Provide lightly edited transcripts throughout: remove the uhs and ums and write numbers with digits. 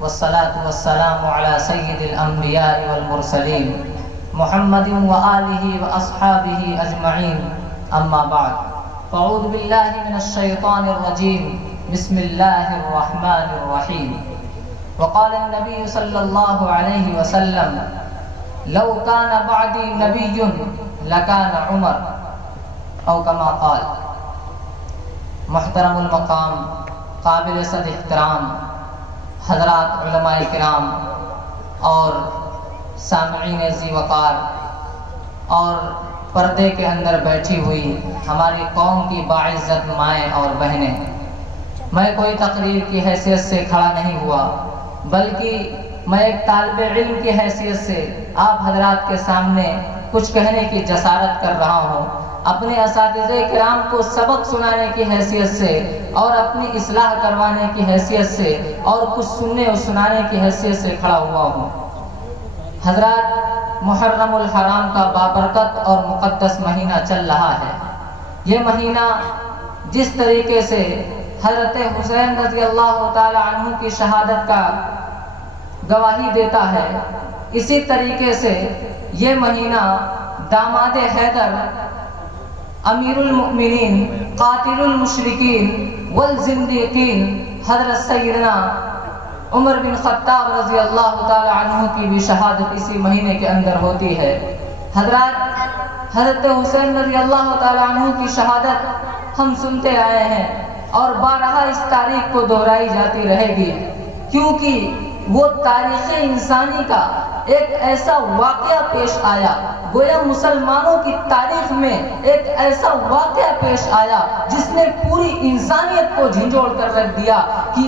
والصلاة والسلام على سيد الأنبياء والمرسلين محمد وآله وأصحابه أجمعين أما بعد فأعوذ بالله من الشيطان الرجيم بسم الله الرحمن الرحيم وقال النبي صلى الله عليه وسلم لو كان بعدي نبي لكان عمر أو كما قال۔ محترم المقام، قابل صد احترام حضرات علماء کرام اور سامعین ذی وقار اور پردے کے اندر بیٹھی ہوئی ہماری قوم کی باعزت مائیں اور بہنیں، میں کوئی تقریر کی حیثیت سے کھڑا نہیں ہوا، بلکہ میں ایک طالب علم کی حیثیت سے آپ حضرات کے سامنے کچھ کہنے کی جسارت کر رہا ہوں، اپنے اساتذہ کرام کو سبق سنانے کی حیثیت سے اور اپنی اصلاح کروانے کی حیثیت سے اور کچھ سننے اور سنانے کی حیثیت سے کھڑا ہوا ہوں۔ حضرات، محرم الحرام کا بابرکت اور مقدس مہینہ چل رہا ہے۔ یہ مہینہ جس طریقے سے حضرت حسین رضی اللہ تعالی عنہ کی شہادت کا گواہی دیتا ہے، اسی طریقے سے یہ مہینہ داماد حیدر امیر المؤمنین قاتل المشرکین والزندیقین حضرت سیدنا عمر بن خطاب رضی اللہ تعالی عنہ کی بھی شہادت اسی مہینے کے اندر ہوتی ہے۔ حضرات، حضرت حسین رضی اللہ تعالی عنہ کی شہادت ہم سنتے آئے ہیں اور بارہا اس تاریخ کو دہرائی جاتی رہے گی، کیونکہ وہ تاریخ انسانی کا ایک ایسا واقعہ پیش آیا، گویا مسلمانوں کی تاریخ میں ایک ایسا واقعہ پیش آیا جس نے پوری انسانیت کو جھنجھوڑ کر رکھ دیا کہ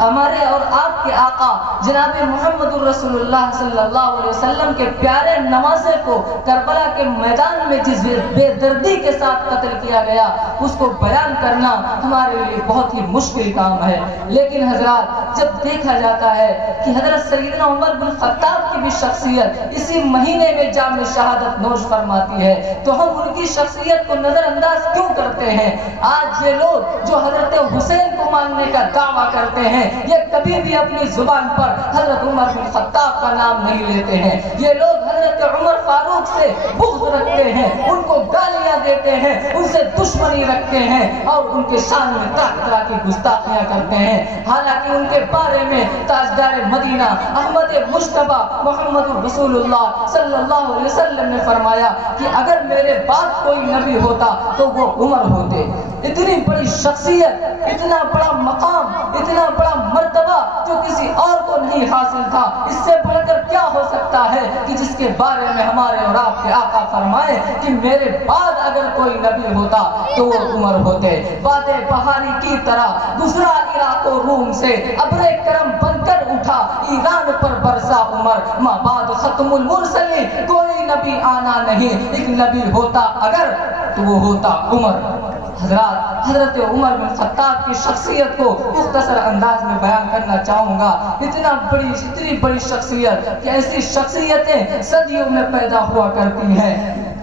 ہمارے اور آپ کے آقا جناب محمد الرسول اللہ صلی اللہ علیہ وسلم کے پیارے نواسے کو کربلا کے میدان میں جس بے دردی کے ساتھ قتل کیا گیا، اس کو بیان کرنا ہمارے لیے بہت ہی مشکل کام ہے۔ لیکن حضرات، جب دیکھا جاتا ہے کہ حضرت سیدنا عمر بن خطاب کی بھی شخصیت اسی مہینے میں جام شہادت نوش فرماتی ہے، تو ہم ان کی شخصیت کو نظر انداز کیوں کرتے ہیں؟ آج یہ لوگ جو حضرت حسین کو ماننے کا دعویٰ کرتے ہیں، یہ کبھی بھی اپنی زبان پر حضرت عمر بن خطاب کا نام نہیں لیتے ہیں۔ یہ لوگ حضرت عمر فاروق سے بغض رکھتے ہیں، ان کو گالیاں دیتے ہیں، ان سے دشمنی رکھتے ہیں اور ان کے شان میں طرح طرح کی گستاخیاں کرتے ہیں، حالانکہ ان کے بارے میں تاجدار مدینہ احمد مجتبی محمد رسول اللہ صلی اللہ علیہ وسلم نے فرمایا کہ اگر میرے بعد کوئی نبی ہوتا تو وہ عمر ہوتے۔ اتنی بڑی شخصیت، اتنا بڑا مقام، اتنا بڑا مرتبہ جو کسی اور کو نہیں حاصل تھا، اس سے بڑھ کر کیا ہو سکتا ہے کہ جس کے بارے میں ہمارے اور آپ کے آقا فرمائے کہ میرے بعد اگر کوئی نبی ہوتا تو وہ عمر ہوتے۔ باد بہاری کی طرح دوسرا عراق و روم سے ابر کرم بن کر اٹھا، ایران پر برسا عمر، ماں بعد ختم المرسلین، کوئی نبی آنا نہیں، ایک نبی ہوتا اگر تو وہ ہوتا عمر۔ حضرات، حضرت عمر بن خطاب کی شخصیت کو مختصر انداز میں بیان کرنا چاہوں گا۔ اتنی بڑی شخصیت کہ ایسی شخصیتیں صدیوں میں پیدا ہوا کرتی ہیں۔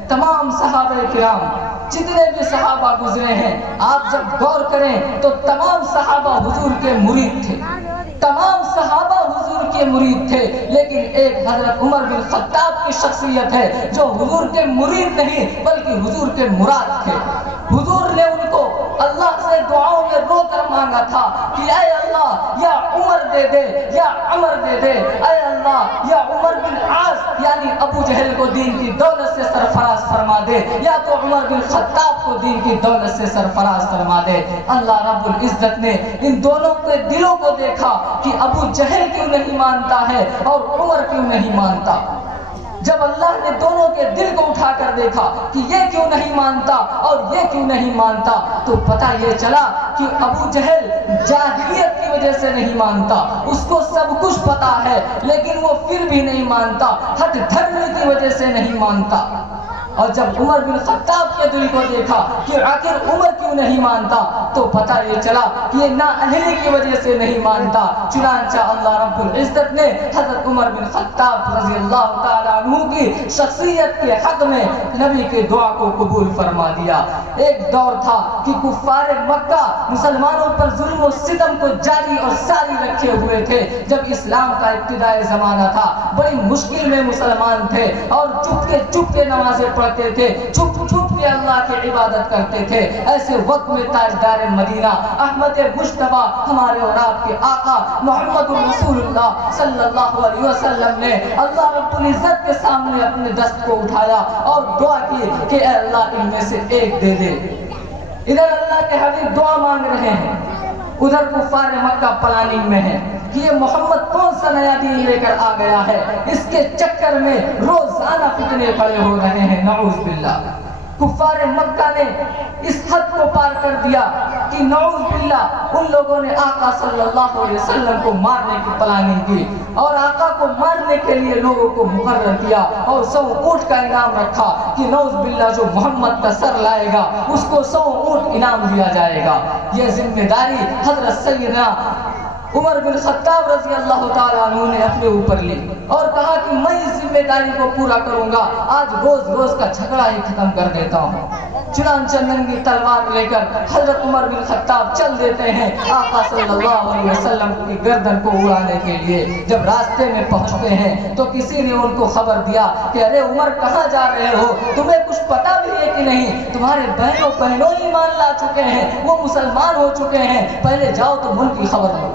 تمام صحابہ کرام، جتنے بھی صحابہ گزرے ہیں، آپ جب غور کریں تو تمام صحابہ حضور کے مرید تھے، تمام صحابہ حضور کے مرید تھے، لیکن ایک حضرت عمر بن خطاب کی شخصیت ہے جو حضور کے مرید نہیں بلکہ حضور کے مراد تھے۔ حضور نے ان کو اللہ سے دعاؤں میں رو کر مانگا تھا کہ اے اللہ یا عمر دے دے یا عمر دے دے، اے اللہ یا عمر بن عاص یعنی ابو جہل کو دین کی دولت سے سرفراز فرما دے، یا تو عمر بن خطاب کو دین کی دولت سے سرفراز فرما دے۔ اللہ رب العزت نے ان دونوں کے دلوں کو دیکھا کہ ابو جہل کیوں نہیں مانتا ہے اور عمر کیوں نہیں مانتا۔ جب اللہ نے دونوں کے دل کو اٹھا کر دیکھا کہ یہ کیوں نہیں مانتا اور یہ کیوں نہیں مانتا، تو پتہ یہ چلا کہ ابو جہل جاہلیت کی وجہ سے نہیں مانتا، اس کو سب کچھ پتا ہے لیکن وہ پھر بھی نہیں مانتا، ہٹ دھرمی کی وجہ سے نہیں مانتا۔ اور جب عمر بن خطاب کے دل کو دیکھا کہ آخر عمر کیوں نہیں مانتا تو پتہ یہ چلا کہ یہ نااہلی کی وجہ سے نہیں مانتا. چنانچہ اللہ رب العزت نے حضرت عمر بن خطاب رضی اللہ تعالیٰ عنہ کی شخصیت کے حق میں نبی کے دعا کو قبول فرما دیا. ایک دور تھا کہ کفار مکہ مسلمانوں پر ظلم و ستم کو جاری اور ساری رکھے ہوئے تھے. جب اسلام کا ابتدائی زمانہ تھا بڑی مشکل میں مسلمان تھے اور چپ کے نمازیں پڑھتے تھے, چھپ کے اللہ کی عبادت کرتے تھے. ایسے وقت میں تاجدار مدینہ احمد مجتبی ہمارے اور آپ کے آقا محمد رسول اللہ صلی اللہ علیہ وسلم نے اللہ رب العزت کے سامنے اپنے دست کو اٹھایا اور دعا کی کہ اے اللہ ان میں سے ایک دے دے. ادھر اللہ کے حبیب دعا مانگ رہے ہیں, ادھر کفار مکہ پلاننگ میں ہے کہ یہ محمد کون سا نیا دین لے کر آ گیا ہے. اس کے چکر میں روزانہ فتنے کھڑے ہو رہے ہیں. نعوذ باللہ. کفار مکہ نے اس حد کو پار کر دیا کہ نعوذ باللہ ان لوگوں نے آقا صلی اللہ علیہ وسلم کو مارنے کی پلاننگ کی اور آقا کو مارنے کے لیے لوگوں کو مقرر کیا اور 100 اونٹ کا انعام رکھا کہ نعوذ باللہ جو محمد کا سر لائے گا اس کو 100 اونٹ انعام دیا جائے گا. یہ ذمہ داری حضرت سیدنا عمر بن خطاب رضی اللہ تعالیٰ عنہ نے اپنے اوپر لی اور کہا کہ میں اس ذمہ داری کو پورا کروں گا, آج روز کا جھگڑا ہی ختم کر دیتا ہوں. چنانچہ ننگی تلوار لے کر حضرت عمر بن خطاب چل دیتے ہیں آقا صلی اللہ علیہ وسلم کی گردن کو اڑانے کے لیے. جب راستے میں پہنچتے ہیں تو کسی نے ان کو خبر دیا کہ ارے عمر کہاں جا رہے ہو, تمہیں کچھ پتا بھی ہے کہ نہیں, تمہارے بہنوں ایمان لا چکے ہیں, وہ مسلمان ہو چکے ہیں, پہلے جاؤ تو ان کی خبر لو.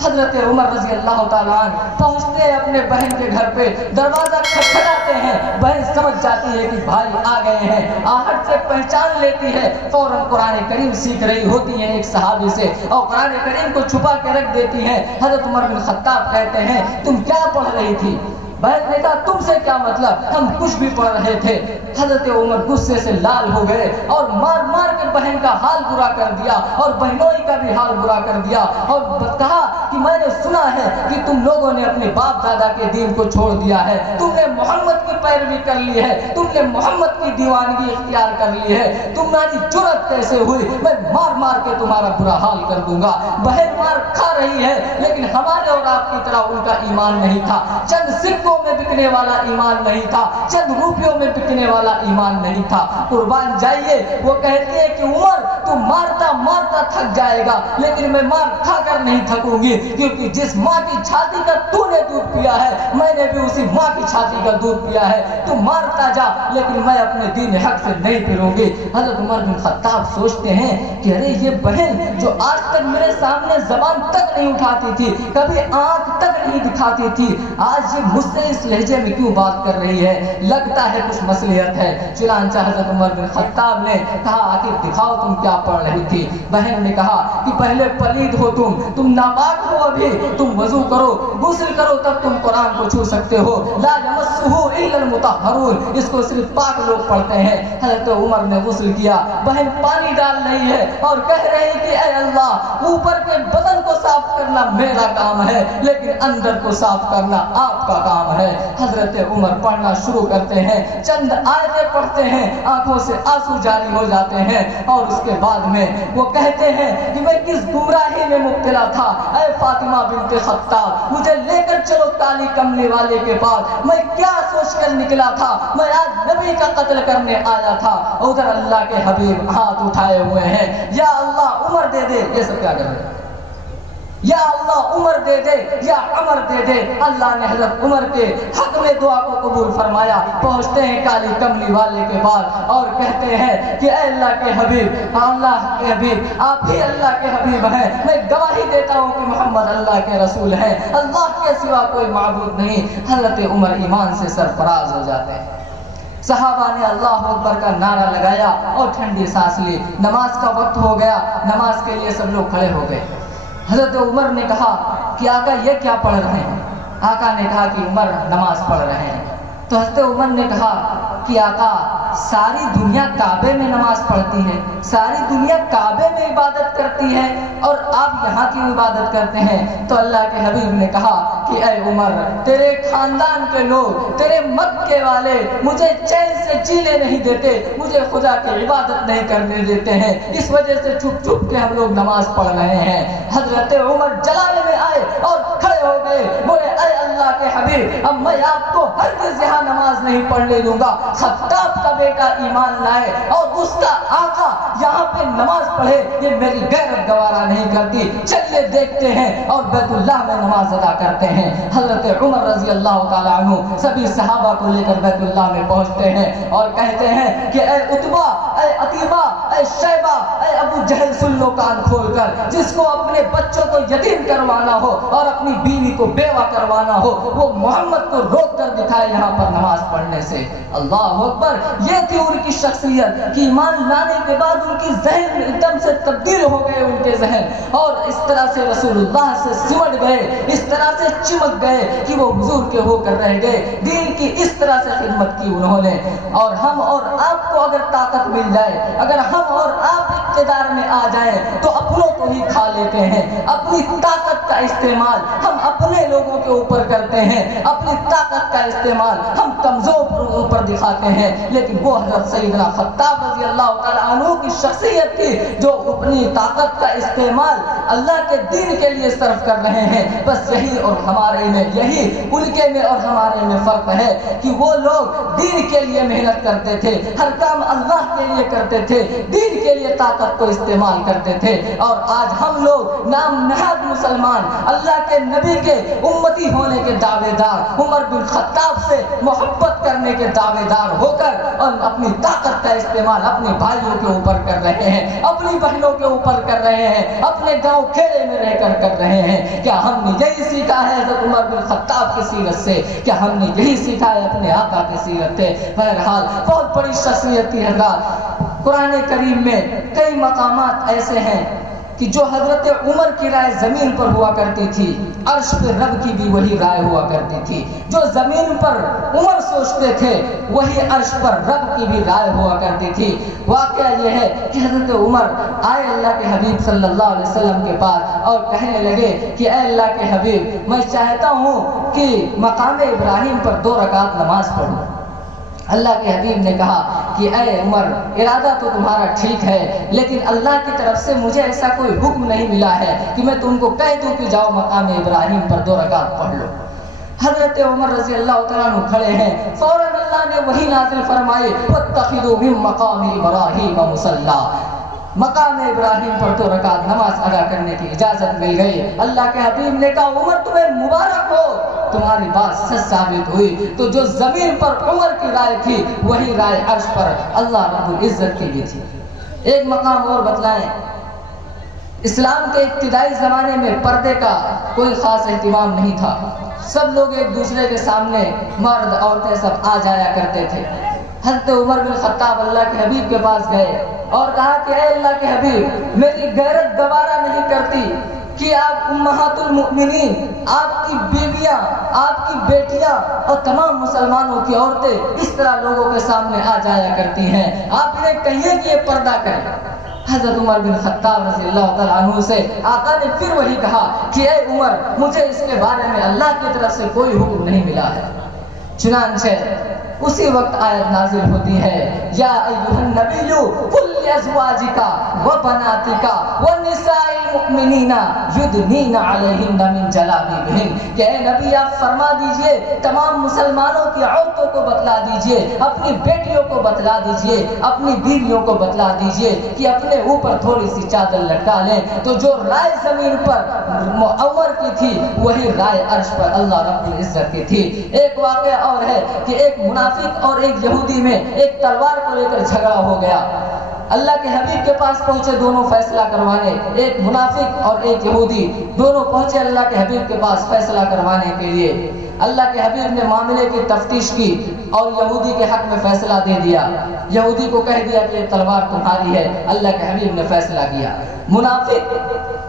حضرت عمر رضی اللہ تعالیٰ عنہ پہنچتے ہیں اپنے بہن کے گھر پہ, دروازہ کھٹکھٹاتے ہیں. بہن سمجھ جاتی ہے کہ بھائی آ گئے ہیں, آہٹ سے پہچان لیتی ہے, فوراً قرآن کریم سیکھ رہی ہوتی ہیں ایک صحابی سے اور قرآن کریم کو چھپا کے رکھ دیتی ہیں. حضرت عمر بن خطاب کہتے ہیں تم کیا پڑھ رہی تھی؟ بہن نے کہا تم سے کیا مطلب, ہم کچھ بھی پڑھ رہے تھے. حضرت عمر غصے سے لال ہو گئے اور مار کے بہن کا حال برا کر دیا اور بہنوئی کا بھی حال برا کر دیا اور کہا کہ میں نے سنا ہے کہ تم لوگوں نے اپنے باپ دادا کے دین کو چھوڑ دیا ہے, تم نے محمد کی پیروی کر لی ہے, تم نے محمد کی دیوانگی اختیار کر لی ہے, تمہاری جرأت کیسے ہوئی, میں مار کے تمہارا برا حال کر دوں گا. بہن مار کھا رہی ہے لیکن ہمارے اور آپ کی طرح ان کا ایمان نہیں تھا, چند سکوں میں بکنے والا ایمان نہیں تھا, چند روپیوں میں بکنے والا ایمان نہیں تھا. قربان جائیے, وہ کہتے ہیں کہ عمر تو مارتا تھک جائے گا لیکن میں مار کھا کر نہیں تھکوں گی, کیونکہ جس ماں کی چھاتی کا تو نے دودھ پیا ہے میں نے بھی اسی ماں کی چھاتی کا دودھ پیا ہے. تو مارتا جا لیکن میں اپنے دین حق سے نہیں پھروں گی. حضرت عمر بن خطاب سوچتے ہیں کہ ارے یہ بہن جو آج تک میرے سامنے زبان تک نہیں اٹھاتی تھی, کبھی آنکھ تک نہیں دکھاتی تھی, آج یہ مجھ سے اس لہجے میں کیوں بات کر رہی ہے, لگتا ہے کچھ مصلحت ہے. چنانچہ حضرت عمر بن خطاب نے کہا آخر دکھاؤ تم کیا پڑھ رہی تھی. بہن نے کہا کہ پہلے پلید ہو تم ناپاک ہو, ابھی تم وضو کرو, غسل کرو, تب تم قرآن کو چھو سکتے ہو. لا یمسہ الا المطہرون, اس کو صرف پاک لوگ پڑھتے ہیں. حضرت عمر نے غسل کیا, بہن پانی ڈال رہی ہے اور کہہ رہی کہ اے اللہ اوپر کے بدن کو صاف کرنا میرا کام ہے لیکن اندر کو صاف کرنا آپ کا کام ہے. حضرت عمر پڑھنا شروع کرتے ہیں, چند آیتیں پڑھتے ہیں, آنکھوں سے آنسو جاری ہو جاتے ہیں اور اس کے بعد میں وہ کہتے ہیں کہ میں کس گمراہی میں مبتلا تھا, اے فاطمہ بنت خطاب مجھے لے کر چلو کالی کملی والے کے پاس, میں کیا سوچ کر نکلا تھا, میں آج نبی کا قتل کرنے آیا تھا. ادھر اللہ کے حبیب ہاتھ اٹھائے ہوئے ہیں, یا اللہ عمر دے دے. یہ سب کیا کر رہے ہیں, یا اللہ عمر دے دے, یا عمر دے دے. اللہ نے حضرت عمر کے حق میں دعا کو قبول فرمایا. پہنچتے ہیں کالی کملی والے کے پاس اور کہتے ہیں کہ اے اللہ کے حبیب, اللہ کے حبیب آپ ہی اللہ کے حبیب ہیں, میں گواہی دیتا ہوں کہ محمد اللہ کے رسول ہیں, اللہ کے سوا کوئی معبود نہیں. حضرت عمر ایمان سے سرفراز ہو جاتے ہیں. صحابہ نے اللہ اکبر کا نعرہ لگایا اور ٹھنڈی سانس لی. نماز کا وقت ہو گیا, نماز کے لیے سب لوگ کھڑے ہو گئے. حضرت عمر نے کہا کہ آقا یہ کیا پڑھ رہے ہیں؟ آقا نے کہا کہ عمر نماز پڑھ رہے ہیں. تو حضرت عمر نے کہا کہ آقا ساری دنیا کعبے میں نماز پڑھتی ہے، ساری دنیا کعبے میں عبادت کرتی ہے اور آپ یہاں کی عبادت کرتے ہیں؟ تو اللہ کے حبیب نے کہا کہ اے عمر، تیرے خاندان کے لوگ، تیرے مکے والے مجھے چین سے جینے نہیں دیتے، مجھے خدا کی عبادت نہیں کرنے دیتے ہیں، اس وجہ سے چھپ چھپ کے ہم لوگ نماز پڑھ رہے ہیں۔ حضرت عمر جلانے میں آئے اور کھڑے ہو گئے، بولے اے اللہ کے حبیب، اب میں آپ کو ہرگز یہاں نماز نہیں پڑھنے دوں گا۔ خطاب کا بیٹا ایمان لائے اور اس کا آقا یہاں پہ نماز پڑھے، یہ میری غیرت گوارا نہیں کرتی، چلیے دیکھتے ہیں، اور بیت اللہ میں نماز ادا کرتے ہیں۔ حضرت عمر رضی اللہ تعالیٰ عنہ سبھی صحابہ کو لے کر بیت اللہ میں پہنچتے ہیں اور کہتے ہیں کہ اے عتبہ، اے عتیبہ، اے شیبہ، اے ابو جہل، سن لو کان کھول کر، جس کو اپنے بچوں کو یتیم کروانا ہو اور اپنی بیوی کو بیوہ کروانا ہو، وہ محمد کو روک کر دکھائے یہاں پر نماز پڑھنے سے۔ اللہ اکبر! یہ تھی ان کی شخصیت کہ ایمان لانے کے بعد ان کی ذہن ایک دم سے تبدیل ہو گئے، ان کے ذہن، اور اس طرح سے رسول اللہ سے سمٹ گئے، اس طرح سے چمک گئے کہ وہ حضور کے ہو کر رہ گئے، دین کی اس طرح سے خدمت کی انہوں نے۔ اور ہم اور آپ کو اگر طاقت مل جائے، اگر ہم اور آپ اقتدار میں آ جائیں تو اپنوں کو ہی کھا لیتے ہیں۔ اپنی طاقت کا استعمال ہم اپنے لوگوں کے اوپر کرتے ہیں، اپنی طاقت کا استعمال ہم کمزور اوپر دکھاتے ہیں، لیکن وہ حضرت سیدنا خطاب رضی اللہ تعالیٰ عنہ کی شخصیت تھی جو اپنی طاقت کا استعمال اللہ کے دین کے لیے صرف کر رہے ہیں۔ بس یہی اور ہمارے میں، یہی ان کے میں اور ہمارے میں فرق ہے کہ وہ لوگ دین کے لیے محنت کرتے تھے، ہر کام اللہ کے لیے کرتے تھے، دین کے لیے طاقت کو استعمال کرتے تھے، اور آج ہم لوگ نام نہاد مسلمان، اللہ کے نبی کے امتی ہونے کے دعوے دار، عمر بن خطاب سے محبت کرنے کے دعوے دار ہو کر اور اپنی طاقت کا استعمال اپنے بھائیوں کے اوپر کر رہے ہیں، اپنی بہنوں کے اوپر کر رہے ہیں، اپنے گاؤں کھیڑے میں رہ کر رہے ہیں۔ کیا ہم نے یہی سیکھا ہے حضرت عمر بن خطاب کی سیرت سے؟ کیا ہم نے یہی سیکھا ہے اپنے آقا کی سیرت سے؟ بہرحال بہت بڑی شخصیت تھی حضرات۔ قرآن کریم میں کئی مقامات ایسے ہیں کہ جو حضرت عمر کی رائے زمین پر ہوا کرتی تھی، عرش پہ رب کی بھی وہی رائے ہوا کرتی تھی۔ جو زمین پر عمر سوچتے تھے وہی عرش پر رب کی بھی رائے ہوا کرتی تھی۔ واقعہ یہ ہے کہ حضرت عمر آئے اللہ کے حبیب صلی اللہ علیہ وسلم کے پاس اور کہنے لگے کہ اے اللہ کے حبیب، میں چاہتا ہوں کہ مقام ابراہیم پر 2 رکعت نماز پڑھوں۔ اللہ کے حبیب نے کہا کہ اے عمر، ارادہ تو تمہارا ٹھیک ہے، لیکن اللہ کی طرف سے مجھے ایسا کوئی حکم نہیں ملا ہے کہ میں تم کو کہہ دوں کہ جاؤ مقام ابراہیم پر 2 رکعت پڑھ لو۔ حضرت عمر رضی اللہ تعالیٰ عنہ کھڑے ہیں، فوراً اللہ نے وہی نازل فرمائی وَاتَّخِذُوا مِن مَّقَامِ إِبْرَاهِيمَ مُصَلًّى، مقام ابراہیم پر 2 رکعت نماز ادا کرنے کی اجازت مل گئی۔ اللہ کے حبیب نے کہا عمر تمہیں مبارک ہو، تمہاری بات سچ ثابت ہوئی۔ تو جو زمین پر عمر کی رائے تھی وہی رائے عرش پر اللہ رب العزت کی بھی تھی۔ ایک مقام اور بتلائیں، اسلام کے ابتدائی زمانے میں پردے کا کوئی خاص اہتمام نہیں تھا، سب لوگ ایک دوسرے کے سامنے، مرد عورتیں سب آ جایا کرتے تھے۔ حضرت عمر بن خطاب اللہ کے حبیب کے پاس گئے اور کہا کہ اے اللہ کے حبیب، میری غیرت گوارا نہیں کرتی کہ آپ امہات المؤمنین، آپ کی بیویاں، آپ کی بیٹیاں اور تمام مسلمانوں کی عورتیں اس طرح لوگوں کے سامنے آ جایا کرتی ہیں، آپ انہیں کہیے کہ یہ پردہ کریں۔ حضرت عمر بن خطاب رضی اللہ تعالیٰ عنہ سے آقا نے پھر وہی کہا کہ اے عمر، مجھے اس کے بارے میں اللہ کی طرف سے کوئی حکم نہیں ملا ہے۔ چنانچہ اسی وقت آیت نازل ہوتی ہے یا ایھا النبی قل لازواجک وبناتک ونساء المؤمنین یدنین علیہن من جلابیبہن، کہ اے نبی آپ فرما دیجئے، تمام مسلمانوں کی عورتوں کو بتلا دیجئے، اپنی بیٹیوں کو بتلا دیجئے، اپنی بیویوں کو بتلا دیجئے کہ اپنے اوپر تھوڑی سی چادر لٹکا لیں۔ تو جو رائے زمین پر عمر کی تھی وہی رائے عرش پر اللہ رب العزت کی تھی۔ ایک واقعہ اور ہے کہ ایک منافق اور ایک یہودی میں ایک تلوار کو لے کر جھگڑا ہو گیا۔ اللہ کے حبیب کے پاس پہنچے دونوں فیصلہ کروانے، ایک منافق اور ایک یہودی، دونوں پہنچے اللہ کے حبیب کے پاس فیصلہ کروانے کے لیے۔ اللہ کے حبیب نے معاملے کی تفتیش کی اور یہودی کے حق میں فیصلہ دے دیا، یہودی کو کہہ دیا کہ یہ تلوار تمہاری ہے۔ اللہ کے حبیب نے فیصلہ کیا۔ منافق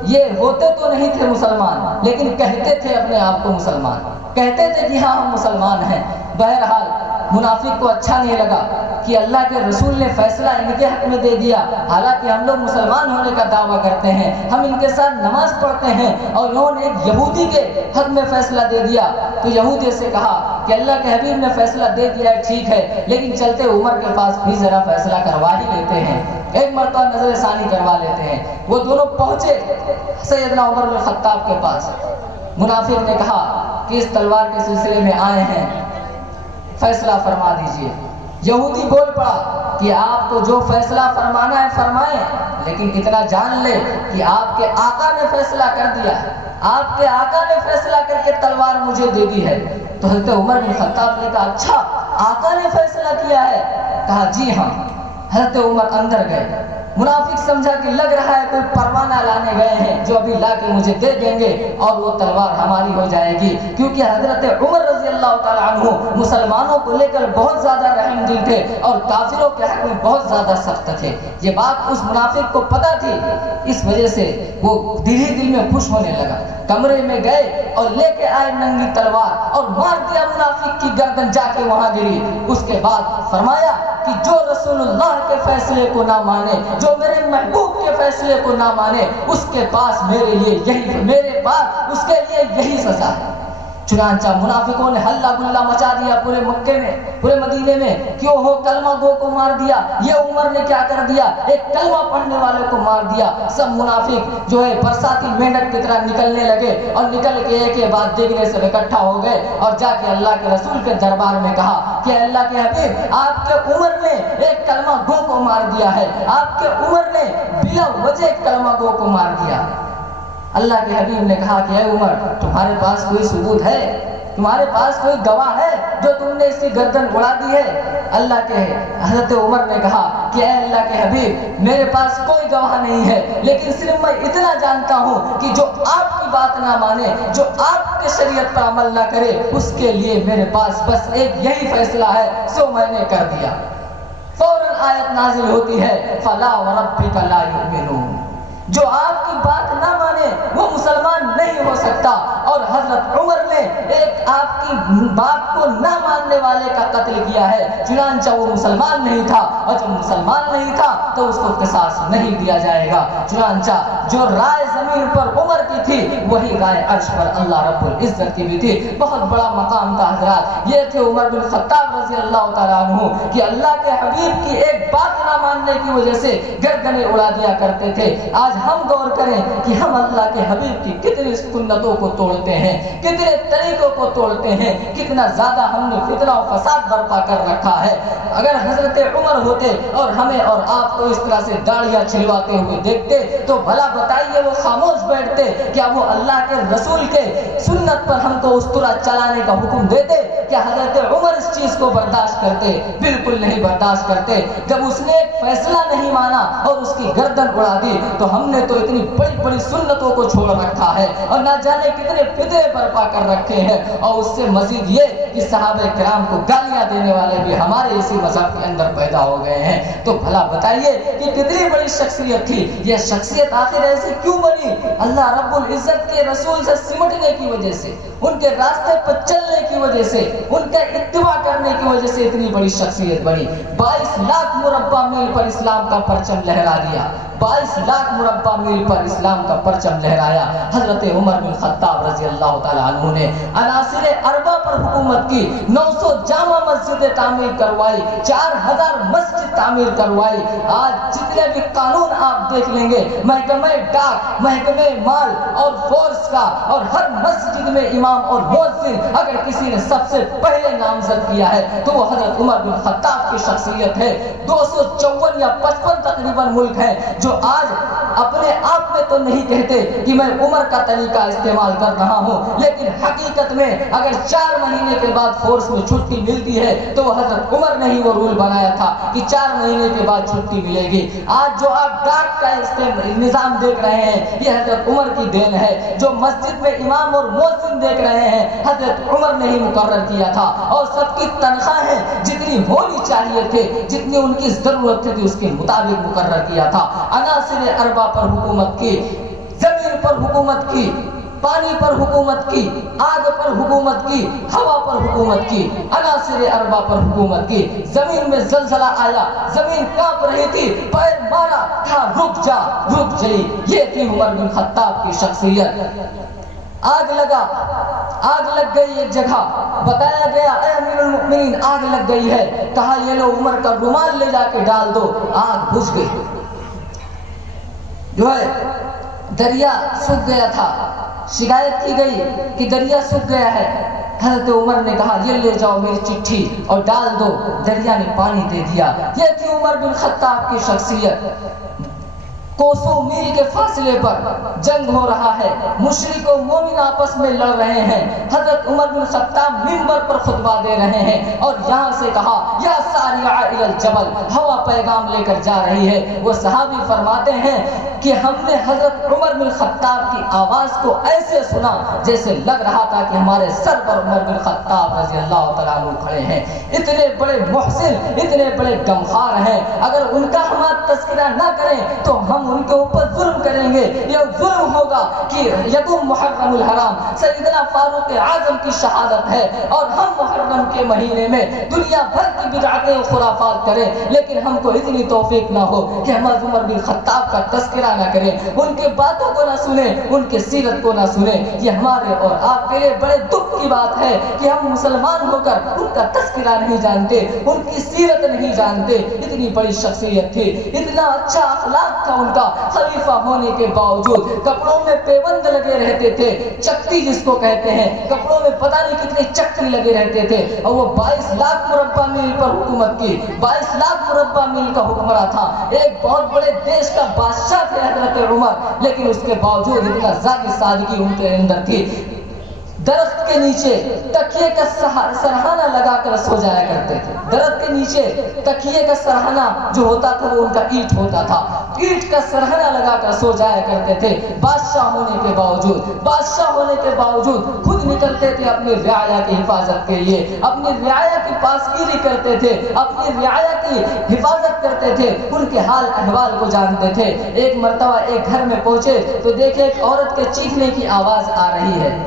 یہ ہوتے تو نہیں تھے مسلمان، لیکن کہتے تھے اپنے آپ کو مسلمان، کہتے تھے کہ ہاں ہم مسلمان ہیں۔ بہرحال منافق کو اچھا نہیں لگا، کہ اللہ کے رسول نے فیصلہ ان کے حق میں دے دیا، حالانکہ ہم لوگ مسلمان ہونے کا دعویٰ کرتے ہیں، ہم ان کے ساتھ نماز پڑھتے ہیں، اور انہوں نے ایک یہودی کے حق میں فیصلہ دے دیا۔ تو یہودی سے کہا کہ اللہ کے حبیب نے فیصلہ دے دیا ہے، ٹھیک ہے، لیکن چلتے عمر کے پاس بھی ذرا فیصلہ کروا ہی لیتے ہیں، ایک مرتبہ نظر ثانی کروا لیتے ہیں۔ وہ دونوں پہنچے سیدنا عمر بن الخطاب کے پاس۔ منافق نے کہا کہ اس تلوار کے سلسلے میں آئے ہیں، فیصلہ فرما دیجئے۔ یہودی بول پڑا کہ آپ تو جو فیصلہ فرمانا ہے فرمائیں، لیکن اتنا جان لے کہ آپ کے آقا نے فیصلہ کر دیا ہے، آپ کے آقا نے فیصلہ کر کے تلوار مجھے دے دی ہے۔ تو حضرت عمر بن خطاب نے کہا اچھا آقا نے فیصلہ کیا ہے؟ کہا جی ہاں۔ حضرت عمر اندر گئے، منافق سمجھا کہ لگ رہا ہے کوئی پروانہ لانے گئے ہیں جو ابھی لا کے مجھے دے دیں گے اور وہ تلوار ہماری ہو جائے گی، کیونکہ حضرت عمر رضی اللہ تعالیٰ عنہ مسلمانوں کو لے کر بہت زیادہ رحم دل تھے اور کافروں کے حق میں بہت زیادہ سخت تھے۔ یہ بات اس منافق کو پتہ تھی، اس وجہ سے وہ دل ہی دل میں خوش ہونے لگا، کمرے میں گئے اور لے کے آئے ننگی تلوار اور مار دیا منافق کی گردن، جا کے وہاں گری۔ اس کے بعد فرمایا کہ جو رسول اللہ کے فیصلے کو نہ مانے، جو میرے محبوب کے فیصلے کو نہ مانے، اس کے پاس میرے پاس اس کے لیے یہی سزا ہے۔ چنانچہ منافقوں نے ہلہ گلہ مچا دیا پورے مکے میں، پورے مدینے میں، کیوں ہو کلمہ گو کو مار دیا، یہ عمر نے کیا کر دیا، ایک کلمہ پڑھنے والے کو مار دیا۔ سب منافق جو ہے برساتی مینڈک کی طرح نکلنے لگے اور نکل کے ایک بات دیکھنے سے اکٹھا ہو گئے اور جا کے اللہ کے رسول کے دربار میں کہا کہ اللہ کے حبیب آپ کے عمر نے ایک کلمہ گو کو مار دیا ہے، آپ کے عمر نے بلا وجہ کلمہ گو کو مار دیا۔ اللہ کے حبیب نے کہا کہ اے عمر تمہارے پاس کوئی ثبوت ہے، تمہارے پاس کوئی گواہ ہے جو تم نے اس کی گردن اڑا دی ہے؟ اللہ کے حضرت عمر نے کہا کہ اے اللہ کے حبیب میرے پاس کوئی گواہ نہیں ہے، لیکن صرف میں اتنا جانتا ہوں کہ جو آپ کی بات نہ مانے، جو آپ کے شریعت پر عمل نہ کرے، اس کے لیے میرے پاس بس ایک یہی فیصلہ ہے، سو میں نے کر دیا۔ فوراً آیت نازل ہوتی ہے فَلَا وَرَبِّكَ لَا يُؤْمِنُونَ، جو آپ کی بات نہ مانے وہ مسلمان نہیں ہو سکتا۔ اور حضرت عمر نے ایک آپ کی بات کو نہ ماننے والے کا قتل کیا ہے، چنانچہ وہ مسلمان نہیں تھا، اور جب مسلمان نہیں تھا تو اس کو قصاص نہیں دیا جائے گا۔ چنانچہ جو رائے زمین پر عمر کی تھی وہی رائے عرش پر اللہ رب العزت کی بھی تھی۔ بہت بڑا مقام تھا حضرات، یہ تھے عمر بن خطاب رضی اللہ تعالیٰ عنہ کہ اللہ کے حبیب کی ایک بات نہ ماننے کی وجہ سے گردنیں اڑا دیا کرتے تھے۔ آج ہم غور کریں کہ ہم اللہ کے حبیب کی کتنی سنتوں کو توڑتے ہیں، کتنے طریقوں کو توڑتے ہیں، کتنا زیادہ ہم نے فتنہ و فساد برپا کر رکھا ہے۔ اگر حضرت عمر ہوتے اور ہمیں اور آپ کو اس طرح سے داڑیاں چھلواتے ہوئے دیکھتے تو بھلا بتائیے وہ خاموش بیٹھتے؟ کیا وہ اللہ کے رسول کے سنت پر ہم کو اس طرح چلانے کا حکم دیتے؟ کیا حضرت عمر اس چیز کو برداشت کرتے؟ بالکل نہیں برداشت کرتے۔ جب اس نے ایک فیصلہ نہیں مانا اور اس کی گردن اڑا دی تو ہم نے تو اتنی بڑی بڑی سنتوں کو چھوڑ رکھا ہے اور نہ جانے کتنے فتنے برپا کر رکھے ہیں، اور اس سے مزید یہ کہ صحابہ کرام کو گالیاں دینے والے بھی ہمارے اسی مذہب کے اندر پیدا ہو گئے ہیں۔ تو بھلا بتائیے کہ کتنی بڑی شخصیت تھی، یہ شخصیت آخر ایسی کیوں بنی؟ اللہ رب العزت کے رسول سے سمٹنے کی وجہ سے، ان کے راستے پر چلنے کی وجہ سے، ان کا اتباع کرنے کی وجہ سے اتنی بڑی شخصیت بنی۔ 22 لاکھ مربع میل پر اسلام کا پرچم لہرا دیا، 22 لاکھ مربع میل پر اسلام کا پرچم لہرایا۔ حضرت عمر بن خطاب رضی اللہ تعالیٰ عنہ نے عناصر اربع پر حکومت کی، 900 جامع مسجدیں تعمیر کروائی، 4000 مسجد تعمیر کروائی۔ آج جتنے بھی قانون آپ دیکھ لیں گے، محکمہ ڈاک، محکمہ مال اور فورس کا، اور ہر مسجد میں امام اور مؤذن اگر کسی نے سب سے پہلے نامزد کیا ہے تو وہ حضرت عمر بن خطاب کی شخصیت ہے۔ 254 یا 55 تقریباً ملک ہیں جو آج اپنے آپ میں تو نہیں کہتے کہ میں عمر کا طریقہ استعمال کر رہا ہوں، لیکن حقیقت میں اگر 4 مہینے کے بعد فورس میں چھٹی ملتی ہے تو وہ حضرت عمر نے ہی وہ رول بنایا تھا کہ 4 مہینے کے بعد چھٹی ملے گی۔ آج جو آپ ڈاک کا نظام دیکھ رہے ہیں یہ حضرت عمر کی دین ہے، جو مسجد میں امام اور مؤذن دیکھ رہے ہیں حضرت عمر نے ہی مقرر کیا تھا، اور سب کی تنخواہیں جتنی ہونی چاہیے تھے، جتنی ان کی ضرورت تھی اس کے مطابق مقرر کیا تھا۔ عناصر اربع پر حکومت کی، زمین پر حکومت کی، پانی پر حکومت کی، آگ پر حکومت کی، ہوا پر حکومت کی، عناصر اربع پر حکومت کی۔ زمین میں زلزلہ آیا، زمین کانپ رہی تھی، پیر مارا، کہا رک جا، رک جئی۔ یہ تھی عمر بن خطاب کی شخصیت۔ آگ لگ گئی ایک جگہ، بتایا گیا اے امیر المؤمنین آگ لگ گئی ہے، کہا یہ لو عمر کا رومال لے جا کے ڈال دو، آگ بجھ گئی۔ جو ہے دریا سوکھ گیا تھا، شکایت کی گئی کہ دریا سوکھ گیا ہے۔ حضرت عمر نے کہا یہ لے جاؤ میری چٹھی اور ڈال دو، دریا نے پانی دے دیا۔ یہ تھی عمر بن خطاب کی شخصیت۔ کوسوں میل کے فاصلے پر جنگ ہو رہا ہے، مشرک و مومن آپس میں لڑ رہے ہیں، حضرت عمر بن خطاب منبر پر خطبہ دے رہے ہیں اور یہاں سے کہا یا سارع الی الجبل، ہوا پیغام لے کر جا رہی ہے۔ وہ صحابی فرماتے ہیں کہ ہم نے حضرت عمر بن خطاب کی آواز کو ایسے سنا جیسے لگ رہا تھا کہ ہمارے سر پر عمر بن خطاب رضی اللہ تعالیٰ عنہ کھڑے ہیں۔ اتنے بڑے محسن، اتنے بڑے غمخوار ہیں، اگر ان کا ہم تذکرہ نہ کریں تو ہم ان کے اوپر ظلم کریں گے۔ یہ ظلم ہوگا کہ یکم محرم الحرام سیدنا فاروق اعظم کی شہادت ہے اور ہم محرم کے مہینے میں دنیا بھر کی بدعتیں و خرافات کریں، لیکن ہم کو اتنی توفیق نہ ہو کہ ہم عمر بن خطاب کا تذکرہ نہ کریں، ان کے باتوں کو نہ سنیں، ان کے سیرت کو نہ سنیں۔ یہ ہمارے اور آپ کے لیے بڑے دکھ کی بات ہے کہ ہم مسلمان ہو کر ان کا تذکرہ نہیں جانتے، ان کی سیرت نہیں جانتے۔ اتنی بڑی شخصیت تھی، اتنا اچھا اخلاق تھا ان کا، خلیفہ ہونے کے باوجود کپڑوں میں پیبند لگے رہتے تھے، چکتی جس کو کہتے ہیں، کپڑوں میں پتہ نہیں کتنے چکتی لگے رہتے تھے، اور وہ 22 لاکھ مربع میل پر حکومت کی، 22 لاکھ مربع میل کا حکمراں تھا، ایک بہت بڑے دیش کا بادشاہ تھے حضرت عمر، لیکن اس کے باوجود اتنا ذاتی سادگی ان کے اندر تھی۔ درخت کے نیچے تکیے کا سرہانہ لگا کر سو جایا کرتے تھے، درخت کے نیچے تکیے کا سرہانہ جو ہوتا تھا وہ ان کا اینٹ ہوتا تھا، اینٹ کا سرہانہ لگا کر سو جایا کرتے تھے۔ بادشاہ ہونے کے باوجود خود نکلتے تھے اپنی رعایا کی حفاظت کے لیے، اپنی رعایا کی پاسگیری کرتے تھے، اپنی رعایا کی حفاظت کرتے تھے، ان کے حال احوال کو جانتے تھے۔ ایک مرتبہ ایک گھر میں پہنچے تو دیکھے ایک عورت کے چیخنے کی آواز آ رہی ہے،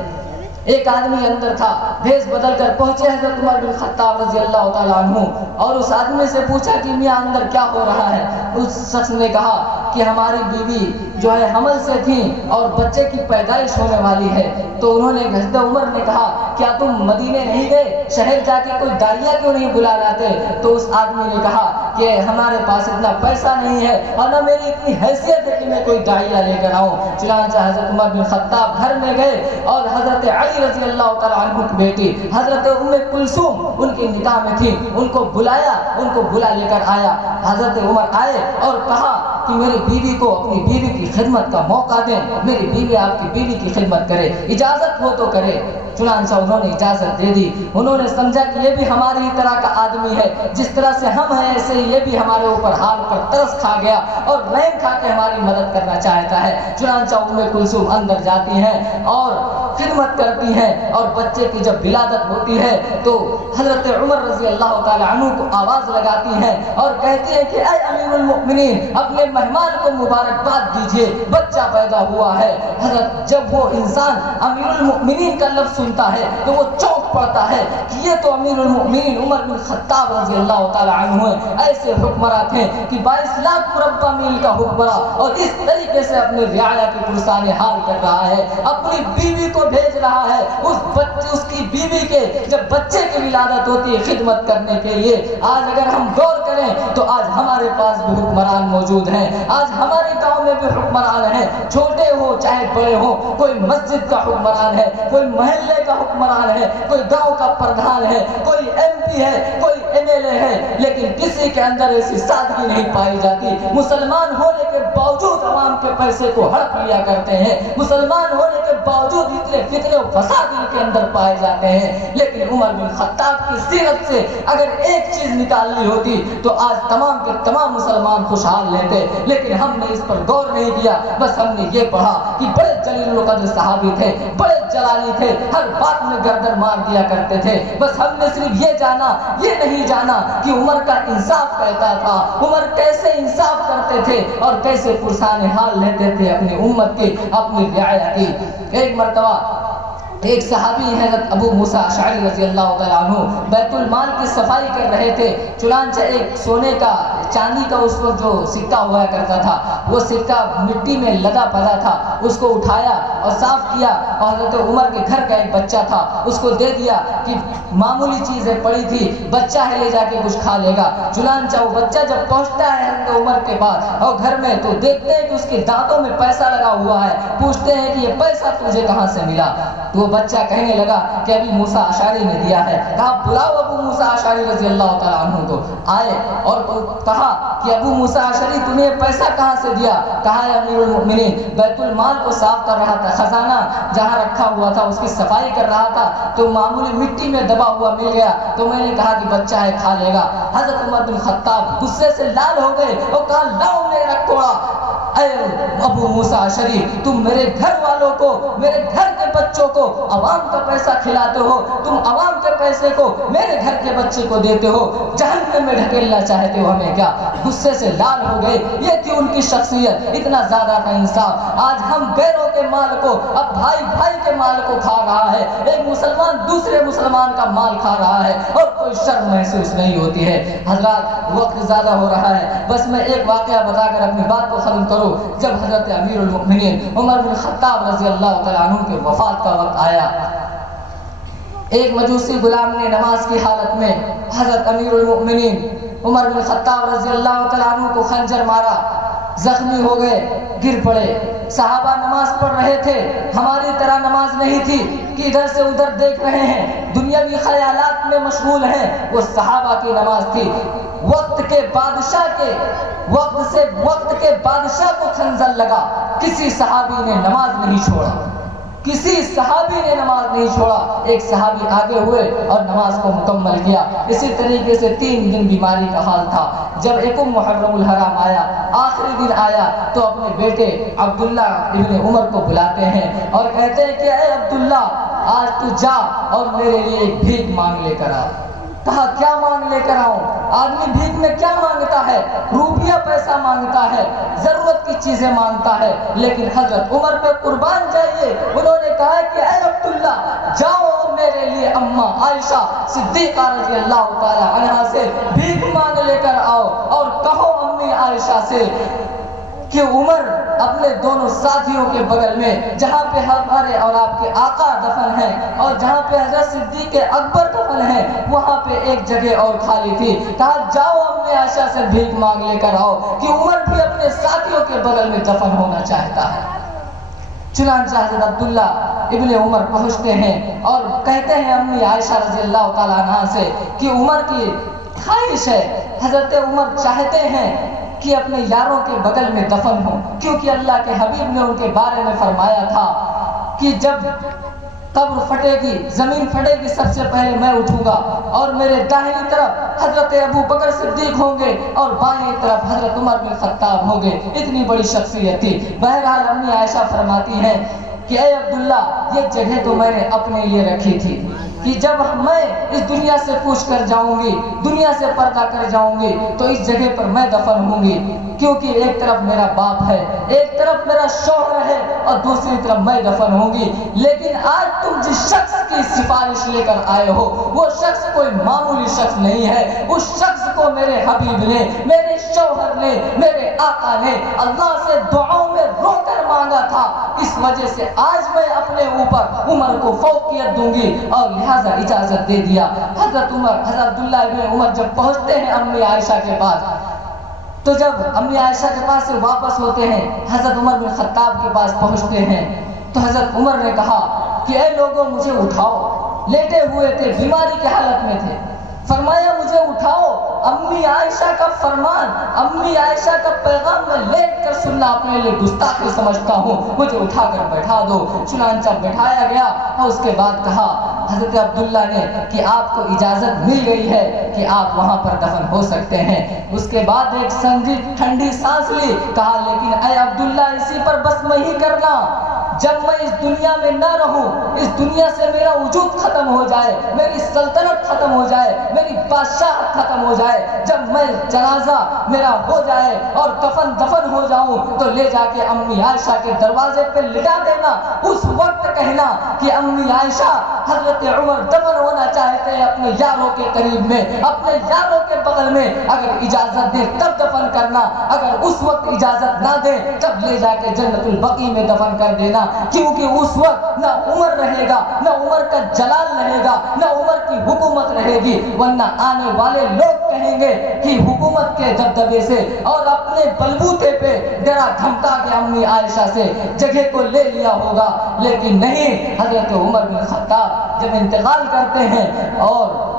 ایک آدمی اندر تھا، بھیس بدل کر پہنچے حضرت عمر بن خطاب رضی اللہ تعالیٰ عنہ اور اس آدمی سے پوچھا کہ میاں اندر کیا ہو رہا ہے؟ اس شخص نے کہا کہ ہماری بیوی جو ہے حمل سے تھی اور بچے کی پیدائش ہونے والی ہے۔ تو انہوں نے حضرت عمر نے کہا کیا تم مدینے نہیں گئے، شہر جا کے کوئی داعیہ کیوں نہیں بلا لاتے؟ تو اس آدمی نے کہا کہ ہمارے پاس اتنا پیسہ نہیں ہے اور نہ میری اتنی حیثیت ہے کہ میں کوئی داعیہ لے کر آؤں۔ چنانچہ حضرت عمر بن خطاب گھر میں گئے اور حضرت علی رضی اللہ تعالیٰ عنہ کی بیٹی حضرت ام کلثوم ان کی نکاح میں تھی، ان کو بلایا، ان کو بلا لے کر آیا۔ حضرت عمر آئے اور کہا کہ میری بیوی کو اپنی بیوی کی خدمت کا موقع دیں، میری بیوی آپ کی بیوی کی خدمت کرے، اجازت ہو تو کرے۔ چنانچہ انہوں نے اجازت دے دی، انہوں نے سمجھا کہ یہ بھی ہماری طرح کا آدمی ہے، جس طرح سے ہم ہیں ایسے یہ بھی ہمارے اوپر حال پر ترس کھا گیا اور رحم کھا کے ہماری مدد کرنا چاہتا ہے۔ چنانچہ ام کلثوم اندر جاتی ہیں اور خدمت کرتی ہیں، اور بچے کی جب ولادت ہوتی ہے تو حضرت عمر رضی اللہ تعالی عنہ کو آواز لگاتی ہیں اور کہتی ہیں کہ اے امیر المؤمنین اپنے مہمان کو مبارکباد دیجئے، بچہ پیدا ہوا ہے۔ حضرت جب وہ انسان امیر المؤمنین کا لفظ سنتا ہے تو وہ چونک پڑتا ہے کہ یہ تو امیر المؤمنین عمر بن خطاب رضی اللہ تعالی عنہ ایسے حکمراں تھے کہ 22 لاکھ مربع میل کا حکمراں، اور اس طریقے سے اپنے رعایا کی پرسان حال کر رہا ہے، اپنی بیوی کو بھیج رہا ہے اس کی بیوی کے جب بچے کی ولادت ہوتی ہے خدمت کرنے کے لیے۔ آج اگر ہم غور کریں تو آج ہمارے پاس بھی حکمران موجود ہیں، آج ہمارے گاؤں میں بھی حکمران ہیں، چھوٹے ہو چاہے بڑے ہو، کوئی مسجد کا حکمران ہے، کوئی محلے کا حکمران ہے، کوئی گاؤں کا پردھان ہے، کوئی ایم پی ہے، کوئی ایم ایل اے ہے، لیکن کسی کے اندر ایسی سادگی نہیں پائی جاتی۔ مسلمان ہونے کے باوجود عوام کے پیسے کو ہڑپ لیا کرتے ہیں، مسلمان ہونے کے باوجود اتنے فتنے و فساد ان کے اندر پائے جاتے ہیں۔ لیکن عمر بن خطاب کی سیرت سے اگر ایک چیز نکالنی ہوتی تو آج تمام کے تمام مسلمان خوشحال لیتے، لیکن ہم نے اس پر غور نہیں کیا، بس ہم نے یہ پڑھا کہ بڑے جلیل القدر صحابی تھے، بڑے جلالی تھے، ہر بات میں گردن مار دیا کرتے تھے، بس ہم نے صرف یہ جانا، یہ نہیں جانا کہ عمر کا انصاف کہتا تھا، عمر کیسے انصاف کرتے تھے اور کیسے پرسان حال لیتے تھے اپنی امت کی، اپنی رعایا کی۔ ایک مرتبہ ایک صحابی ہیں حضرت ابو موسیٰ اشعری رضی اللہ تعالیٰ عنہ بیت المال کی صفائی کر رہے تھے، چنانچہ ایک سونے کا چاندی کا اس وقت جو سکہ ہوا کرتا تھا وہ سکہ مٹی میں لدا پڑا تھا، اس کو اٹھایا اور صاف کیا اور حضرت عمر کے گھر کا ایک بچہ تھا اس کو دے دیا کہ معمولی چیزیں پڑی تھی، بچہ ہے لے جا کے کچھ کھا لے گا۔ چنانچہ وہ بچہ جب پہنچتا ہے حضرت عمر کے پاس اور گھر میں تو دیکھتے ہیں کہ اس کے دانتوں میں پیسہ لگا ہوا ہے، پوچھتے ہیں کہ یہ پیسہ تجھے کہاں سے ملا؟ تو وہ بچہ کہنے لگا کہ ابو موسیٰ اشعری نے دیا ہے۔ کہا بلاؤ ابو موسیٰ اشعری رضی اللہ تعالیٰ عنہ کو۔ آئے اور کہا کہ ابو موسیٰ اشعری تمہیں پیسہ کہاں سے دیا؟ کہا ہے امیر المؤمنین بیت المال کو صاف کر رہا تھا، خزانہ جہاں رکھا ہوا تھا اس کی صفائی کر رہا تھا تو معمولی مٹی میں دبا ہوا مل گیا تو میں نے کہا کہ بچہ ہے کھا لے گا۔ حضرت عمر بن خطاب غصے سے لال ہو گئے اور کہا لاؤ میرا کوڑا، اے ابو موسیٰ اشعری تم میرے گھر والوں کو، میرے گھر کے بچوں کو عوام کا پیسہ کھلاتے ہو، تم عوام کے پیسے کو میرے گھر کے بچے کو دیتے ہو، جہنم میں ڈھکیلنا چاہتے ہو ہمیں کیا؟ غصے سے لال ہو گئے۔ یہ تھی ان کی شخصیت، اتنا زیادہ تھا انصاف۔ آج ہم غیروں کے مال کو، اب بھائی بھائی کے مال کو کھا رہا ہے، ایک مسلمان دوسرے مسلمان کا مال کھا رہا ہے اور کوئی شرم محسوس نہیں ہوتی ہے۔ حضرات وقت زیادہ ہو رہا ہے، بس میں ایک واقعہ بتا کر اپنی بات کو ختم کروں۔ جب حضرت امیر المؤمنین عمر بن خطاب رضی اللہ تعالیٰ عنہ کے وفات کا وقت آیا، ایک مجوسی غلام نے نماز کی حالت میں حضرت امیر المؤمنین عمر بن خطاب رضی اللہ تعالیٰ عنہ کو خنجر مارا، زخمی ہو گئے، گر پڑے۔ صحابہ نماز پڑھ رہے تھے، ہماری طرح نماز نہیں تھی کہ ادھر سے ادھر دیکھ رہے ہیں، دنیاوی خیالات میں مشغول ہیں۔ وہ صحابہ کی نماز تھی، وقت کے بادشاہ کے وقت کے بادشاہ کو خنجر لگا، کسی صحابی نے نماز نہیں چھوڑا، کسی صحابی نے نماز نہیں چھوڑا۔ ایک صحابی آگے ہوئے اور نماز کو مکمل کیا۔ اسی طریقے سے 3 دن بیماری کا حال تھا۔ جب یکم محرم الحرام آیا، آخری دن آیا تو اپنے بیٹے عبداللہ ابن عمر کو بلاتے ہیں اور کہتے ہیں کہ اے عبداللہ آج تو جا اور میرے لیے ایک بھیک مانگ لے کر آ۔ کہا کیا مانگ لے کر آؤں؟ آدمی بھیک میں کیا مانگتا ہے؟ روپیہ پیسہ مانگتا ہے، ضرورت کی چیزیں مانگتا ہے، لیکن حضرت عمر پہ قربان جائیے، انہوں نے کہا کہ اے عبداللہ جاؤ میرے لیے اماں عائشہ صدیقہ رضی اللہ تعالی عنہا سے بھیک مانگ لے کر آؤ اور کہو امی عائشہ سے کہ عمر اپنے دونوں ساتھیوں کے بغل میں جہاں پہ ہمارے اور آپ کے آقا دفن ہیں اور جہاں پہ حضرت صدیق اکبر دفن ہیں وہاں پہ ایک جگہ اور خالی تھی، کہا جاؤ امی عائشہ سے بھیک مانگ لے کر آؤ کہ عمر بھی اپنے ساتھیوں کے بغل میں دفن ہونا چاہتا ہے۔ چنانچہ حضرت عبداللہ ابن عمر پہنچتے ہیں اور کہتے ہیں امی عائشہ رضی اللہ تعالیٰ عنہا سے کہ عمر کی خواہش ہے، حضرت عمر چاہتے ہیں کہ اپنے یاروں کے بغل میں دفن ہو، کیونکہ اللہ کے حبیب نے ان کے بارے میں فرمایا تھا کہ جب قبر پھٹے گی، زمین پھٹے گی، سب سے پہلے میں اٹھوں گا اور میرے داہنی طرف حضرت ابو بکر صدیق ہوں گے اور بائیں طرف حضرت عمر بن خطاب ہوں گے۔ اتنی بڑی شخصیت تھی۔ بہرحال امی عائشہ فرماتی ہیں کہ اے عبداللہ یہ جگہ تو میں نے اپنے لیے رکھی تھی کہ جب میں اس دنیا سے کوچ کر جاؤں گی، دنیا سے پردہ کر جاؤں گی تو اس جگہ پر میں دفن ہوں گی، کیونکہ ایک طرف میرا باپ ہے، ایک طرف میرا شوہر ہے اور دوسری طرف میں دفن ہوں گی۔ لیکن آج تم جس شخص کی سفارش لے کر آئے ہو وہ شخص کوئی معمولی شخص نہیں ہے، اس شخص کو میرے حبیب نے، میرے شوہر نے، میرے آقا نے اللہ سے دعاؤں میں رو کر مانگا تھا، اس وجہ سے آج میں اپنے اوپر عمر کو فوقیت دوں گی اور لہذا اجازت دے دیا۔ حضرت عبداللہ ابن عمر جب پہنچتے ہیں امی عائشہ کے پاس تو جب امی عائشہ کے پاس سے واپس ہوتے ہیں حضرت عمر بن خطاب کے پاس پہنچتے ہیں تو حضرت عمر نے کہا کہ اے لوگوں مجھے اٹھاؤ، لیٹے ہوئے تھے، بیماری کی حالت میں تھے، فرمایا مجھے اٹھاؤ، امی عائشہ کا فرمان، امی عائشہ کا پیغام میں لیٹ کر سننا اپنے لیے گستاخی سمجھتا ہوں، مجھے اٹھا کر بیٹھا دو۔ چنانچہ بٹھایا گیا اور اس کے بعد کہا حضرت عبداللہ نے کہ آپ کو اجازت مل گئی ہے کہ آپ وہاں پر دفن ہو سکتے ہیں۔ اس کے بعد ایک سنجی ٹھنڈی سانس لی، کہا لیکن اے عبداللہ اسی پر بس نہیں کرنا، جب میں اس دنیا میں نہ رہوں، اس دنیا سے میرا وجود ختم ہو جائے، میری سلطنت ختم ہو جائے، میری بادشاہت ختم ہو جائے، جب میں جنازہ میرا ہو جائے اور کفن دفن ہو جاؤں تو لے جا کے امی عائشہ کے دروازے پہ لٹا دینا۔ اس وقت کہنا کہ امی عائشہ، حضرت عمر دفن ہونا چاہتے ہیں اپنے یاروں کے قریب میں، اپنے یاروں کے بغل میں، اگر اجازت دے تب دفن کرنا، اگر اس وقت اجازت نہ دے تب لے جا کے جنت البقیع میں دفن کر دینا، کیونکہ اس وقت نہ عمر رہے گا، نہ عمر کا جلال رہے گا، نہ عمر کی حکومت رہے گی، ورنہ آنے والے لوگ کہیں گے کہ حکومت کے دبدبے سے اور اپنے بلبوتے پہ ڈرا دھمکا کے امی عائشہ سے جگہ کو لے لیا ہوگا، لیکن نہیں، حضرت عمر بن خطاب جب انتقال کرتے ہیں اور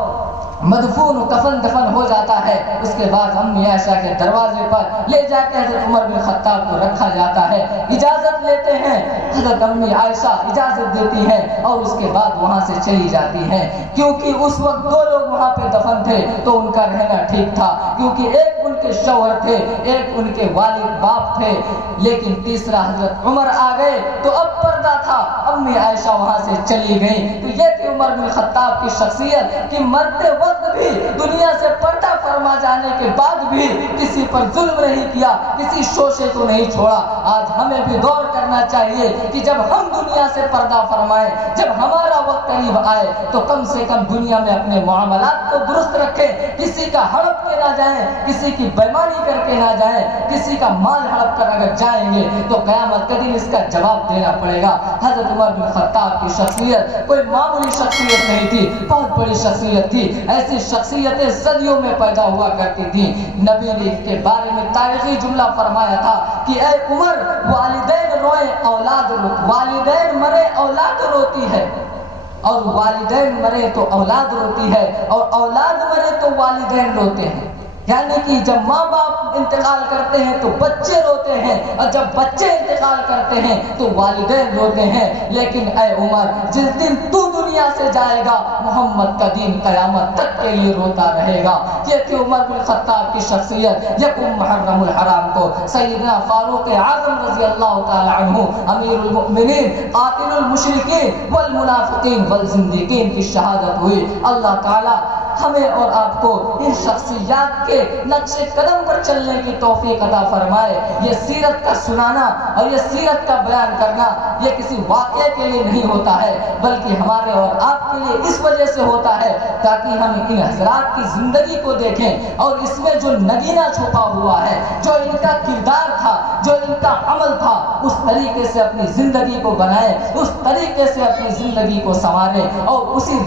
مدفون و کفن دفن ہو جاتا ہے، اس کے بعد امی عائشہ کے دروازے پر لے جا کے حضرت عمر بن خطاب کو رکھا جاتا ہے، اجازت لیتے ہیں، حضرت امی عائشہ اجازت دیتی ہیں اور اس کے بعد وہاں سے چلی جاتی ہیں، کیونکہ اس وقت دو لوگ وہاں پہ دفن تھے تو ان کا رہنا ٹھیک تھا، کیونکہ ایک ان کے شوہر تھے، ایک ان کے والد باپ تھے، لیکن تیسرا حضرت عمر آ گئے تو اب پردہ تھا، امی عائشہ وہاں سے چلی گئی۔ تو یہ تھی عمر بن خطاب کی شخصیت کہ مرتے وقت بھی دنیا سے پردہ فرما جانے کے بعد بھی کسی پر ظلم نہیں کیا، کسی شوشے کو نہیں چھوڑا۔ آج ہمیں بھی غور کرنا چاہیے کہ جب ہم دنیا سے پردہ فرمائیں، جب ہمارا وقت قریب آئے تو کم سے کم دنیا میں اپنے معاملات کو درست رکھیں، کسی کا ہڑپ کے نہ جائیں، کسی کی بےمانی کر کے نہ جائیں، کسی کا مال ہڑپ کر اگر جائیں گے تو قیامت کے دن اس کا جواب دینا پڑے گا۔ حضرت عمر بن خطاب کی شخصیت کوئی معمولی شخصیت نہیں تھی، بہت بڑی شخصیت تھی، ایسی شخصیتیں صدیوں میں پیدا ہوا کرتی تھیں۔ نبی نے اس کے بارے میں تاریخی جملہ فرمایا تھا کہ اے عمر، والدین روئے اولاد روتی، والدین مرے اولاد روتی ہے، اور والدین مرے تو اولاد روتی ہے، اور اولاد مرے تو والدین روتے ہیں، یعنی کہ جب ماں باپ انتقال کرتے ہیں تو بچے روتے ہیں، اور جب بچے انتقال کرتے ہیں تو والدین روتے ہیں، لیکن اے عمر، جس دن تو دنیا سے جائے گا محمد کا دین قیامت تک کے لیے روتا رہے گا۔ یہ تھی عمر بن خطاب کی شخصیت۔ یکم محرم الحرام کو سیدنا فاروق اعظم رضی اللہ تعالی عنہ امیر المؤمنین قاتل المشرکین والمنافقین والزندیقین کی شہادت ہوئی۔ اللہ تعالی ہمیں اور آپ کو ان شخصیات کے نقش قدم پر چلنے کی توفیق عطا فرمائے۔ یہ سیرت کا سنانا اور یہ سیرت کا بیان کرنا یہ کسی واقعے کے لیے نہیں ہوتا ہے، بلکہ ہمارے اور آپ کے لیے اس وجہ سے ہوتا ہے تاکہ ہم ان حضرات کی زندگی کو دیکھیں اور اس میں جو نگینہ چھپا ہوا ہے، جو ان کا کردار تھا، جو ان کا عمل تھا، اس طریقے سے اپنی زندگی کو بنائیں، اس طریقے سے اپنی زندگی کو سنواریں اور اسی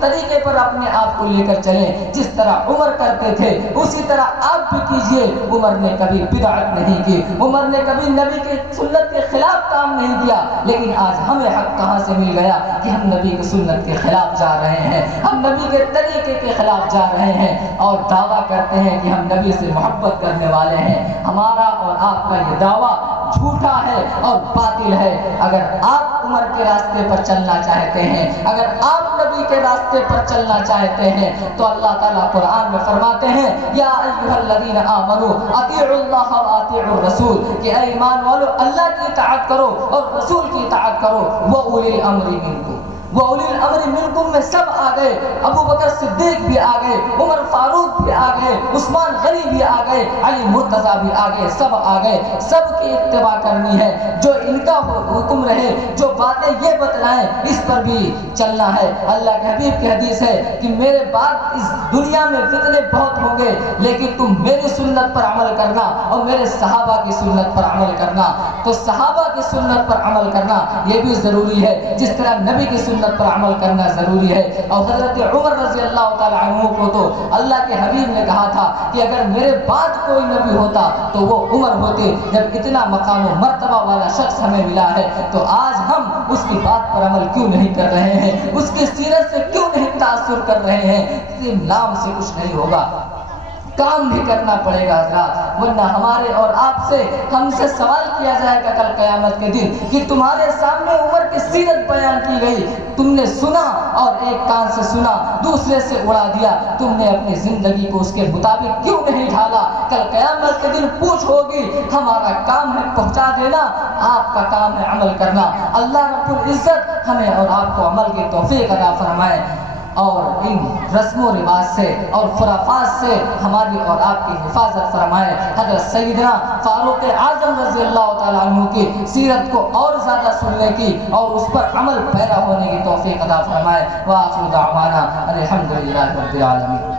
طریقے پر اپنے آپ کو لے کر چلیں۔ جس طرح عمر کرتے تھے اسی طرح آپ بھی کیجئے۔ عمر نے کبھی بدعت نہیں کی، عمر نے کبھی نبی کی سنت کے خلاف کام نہیں کیا، لیکن آج ہمیں حق کہاں سے مل گیا کہ ہم نبی کی سنت کے خلاف جا رہے ہیں، ہم نبی کے طریقے کے خلاف جا رہے ہیں اور دعویٰ کرتے ہیں کہ ہم نبی سے محبت کرنے والے ہیں۔ ہمارا اور آپ کا یہ دعویٰ جھوٹا ہے اور باطل ہے۔ اگر آپ عمر کے راستے پر چلنا چاہتے ہیں، اگر آپ نبی کے راستے پر چلنا چاہتے ہیں تو اللہ تعالیٰ قرآن میں فرماتے ہیں یا ایھا الذین آمنوا اطیعوا اللہ واطیعوا الرسول، کہ اے ایمان والو اللہ کی اطاعت کرو اور رسول کی اطاعت کرو، وَأُولِي الْأَمْرِ مِنْکُمْ، وَأُولِي الْأَمْرِ مِنْکُمْ میں سب آ گئے، ابو بکر صدیق بھی آ گئے، عمر فاروق بھی آ گئے، عثمان غنی بھی آ گئے، علی مرتضیٰ بھی آ گئے، سب آ گئے، سب کی اتباع کرنی ہے، جو ان کا حکم رہے، جو باتیں یہ بتلائیں اس پر بھی چلنا ہے۔ اللہ کے حبیب کی حدیث ہے کہ میرے بعد اس دنیا میں فتنے بہت ہوں گے، لیکن تم میری سنت پر عمل کرنا اور میرے صحابہ کی سنت پر عمل کرنا۔ تو صحابہ کی سنت پر عمل کرنا یہ بھی ضروری ہے، جس طرح نبی کی سنت پر عمل کرنا ضروری ہے۔ اور حضرت عمر رضی اللہ تعالی عنہ کو تو اللہ کے حبیب نے کہا تھا کہ اگر میرے بعد کوئی نبی ہوتا تو وہ عمر ہوتے۔ جب اتنا مقام و مرتبہ والا شخص ہمیں ملا ہے تو آج ہم اس کی بات پر عمل کیوں نہیں کر رہے ہیں، اس کی سیرت سے کیوں نہیں تاثر کر رہے ہیں؟ صرف نام سے کچھ نہیں ہوگا، کام بھی کرنا پڑے گا حضرات، ورنہ ہمارے اور آپ سے ہم سے سوال کیا جائے گا کل قیامت کے دن کہ تمہارے سامنے عمر کی سیرت بیان کی گئی، تم نے سنا اور ایک کان سے سنا دوسرے سے اڑا دیا، تم نے اپنی زندگی کو اس کے مطابق کیوں نہیں ڈھالا؟ کل قیامت کے دن پوچھ ہوگی، ہمارا کام ہے پہنچا دینا، آپ کا کام ہے عمل کرنا۔ اللہ رب العزت ہمیں اور آپ کو عمل کی توفیق عطا فرمائے، اور ان رسم و رواج سے اور خرافات سے ہماری اور آپ کی حفاظت فرمائے۔ حضرت سیدنا فاروق اعظم رضی اللہ تعالیٰ عنہ کی سیرت کو اور زیادہ سننے کی اور اس پر عمل پیرا ہونے کی توفیق عطا فرمائے۔ وآخر دعوانا الحمدللہ رب العالمین۔